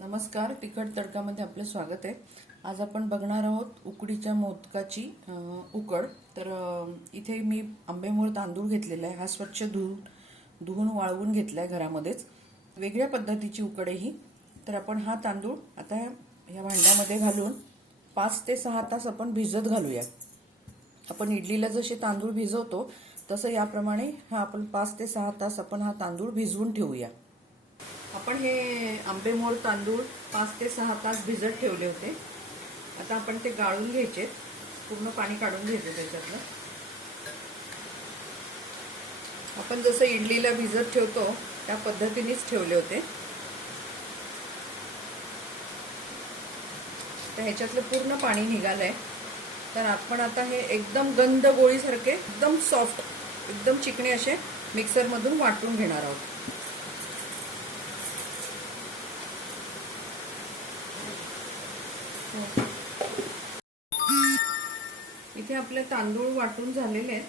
नमस्कार तिखट तडकामध्ये आपलं स्वागत आहे. आज आपण बघणार आहोत उकडीच्या मोदकाची उकड. तर इथे मी आंबेमोळ तांदूळ घेतलेला आहे. हा स्वच्छ धुवून धुवून वाळवून घेतला आहे घरामध्येच. वेगळ्या पद्धतीची उकड आहे ही. तर आपण हा तांदूळ आता या भांड्यामध्ये घालून पाच ते सहा तास आपण भिजत घालूया. आपण इडलीला जसे तांदूळ भिजवतो तसं याप्रमाणे हा आपण पाच ते सहा तास आपण हा तांदूळ भिजवून ठेवूया. आपण हे आंबेमोर तांदूळ पाच ते सहा तास भिजत ठेवले होते. आता आपण ते गाळून घ्यायचे. पूर्ण पाणी काढून घ्यायचं त्याच्यातलं. आपण जसं इडलीला भिजत ठेवतो त्या पद्धतीनेच ठेवले होते. तर ह्याच्यातलं पूर्ण पाणी निघालंय. तर आपण आता हे एकदम गंध गोळीसारखे एकदम सॉफ्ट एकदम चिकणे असे मिक्सरमधून वाटून घेणार आहोत. हो. इथे आपले तांदूळ वाटून झालेले आहेत.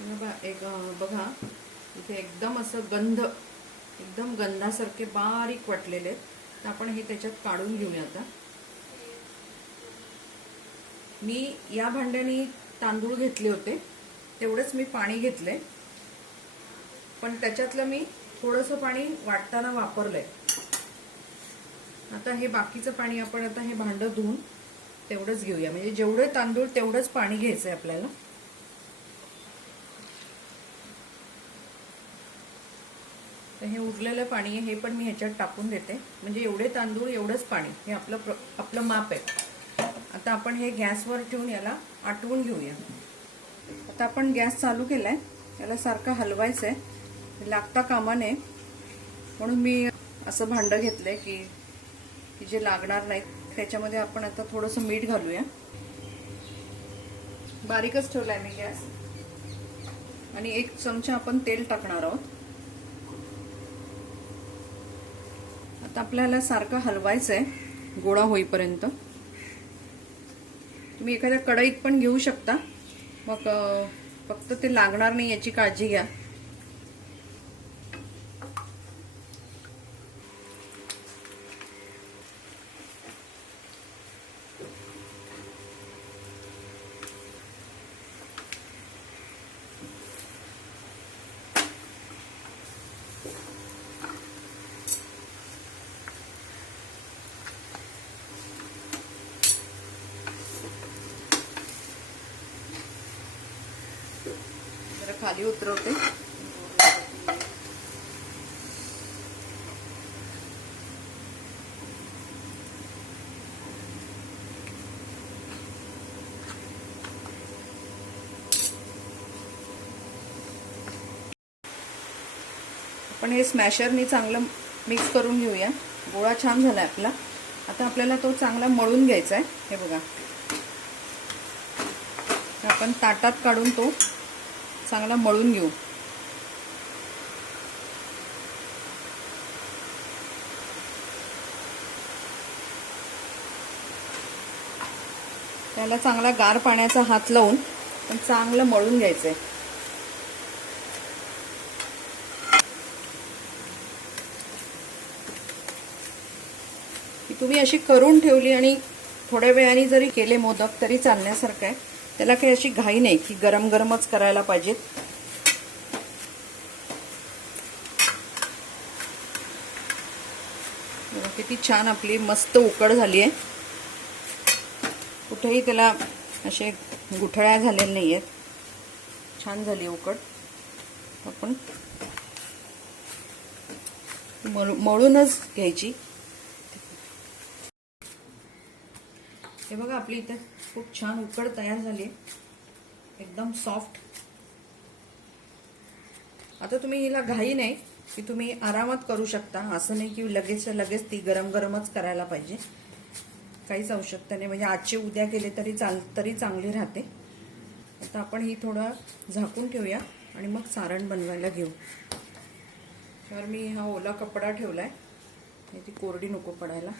बघा- एक बघा. इथे एकदम असं गंध एकदम गंधासारखे बारीक वाटलेले आहेत. तर आपण हे त्याच्यात काढून घेऊया आता. मी या भांड्याने तांदूळ घेतले होते. तेवढंच मी पाणी घेतले पण त्याच्यातलं मी थोडंसं पाणी वाटताना वापरलंय. आता हे बाकीचं पाणी आपण आता हे भांडं धुवून तेवढंच घेऊया. म्हणजे जेवढे तांदूळ तेवढंच पाणी घ्यायचं आहे आपल्याला. तर हे उरलेलं पाणी आहे हे पण मी ह्याच्यात टाकून देते. म्हणजे एवढे तांदूळ एवढंच पाणी. हे आपलं आपलं माप आहे. आता आपण हे गॅसवर ठेवून याला आटवून घेऊया. आता आपण गॅस चालू केलाय. याला सारखं हलवायचं आहे लागता कामा नये. म्हणून मी असं भांडं घेतलंय की की जे लागणार नाहीत त्याच्यामध्ये आपण आता थोडंसं मीठ घालूया. बारीकच ठेवलाय मी गॅस. आणि एक चमचा आपण तेल टाकणार आहोत. आता आपल्याला सारखं हलवायचं आहे गोळा होईपर्यंत. तुम्ही एखाद्या कढईत पण घेऊ शकता. मग फक्त ते लागणार नाही याची काळजी घ्या. खाली उतरवते. आपण हे स्मॅशरनी चांगलं मिक्स करून घेऊया. गोळा छान झालाय आपला. आता आपल्याला तो चांगला मळून घ्यायचा आहे हे बघा. आपण ताटात काढून तो चांगला मळून घेऊ. त्याला चांगला गार पाण्याचा हात लावून पण चांगलं मळून घ्यायचंय. तुम्ही अशी करून ठेवली आणि थोड्या वेळाने जरी केले मोदक तरी चालण्यासारखं आहे. त्याला काही अशी घाई नाही की गरम गरमच करायला पाहिजेत किती छान आपली मस्त उकड झाली आहे. कुठेही त्याला असे गुठळ्या झालेल्या नाही आहेत. छान झाली उकड. आपण मळू- मळूनच घ्यायची. हे बघा आपली इथं खूप छान उकड तयार झाली. एकदम सॉफ्ट आता तुम्ही हिला घाई नाही की तुम्ही आरामात करू शकता. असं नाही की लगेच लगेच ती गरम गरमच करायला पाहिजे. काहीच आवश्यकता नाही. म्हणजे आजचे उद्या केले तरी चाल तरी चांगली राहते. आता आपण ही थोडं झाकून ठेवूया आणि मग सारण बनवायला घेऊ. तर मी हा ओला कपडा ठेवला आहे ती कोरडी नको पडायला.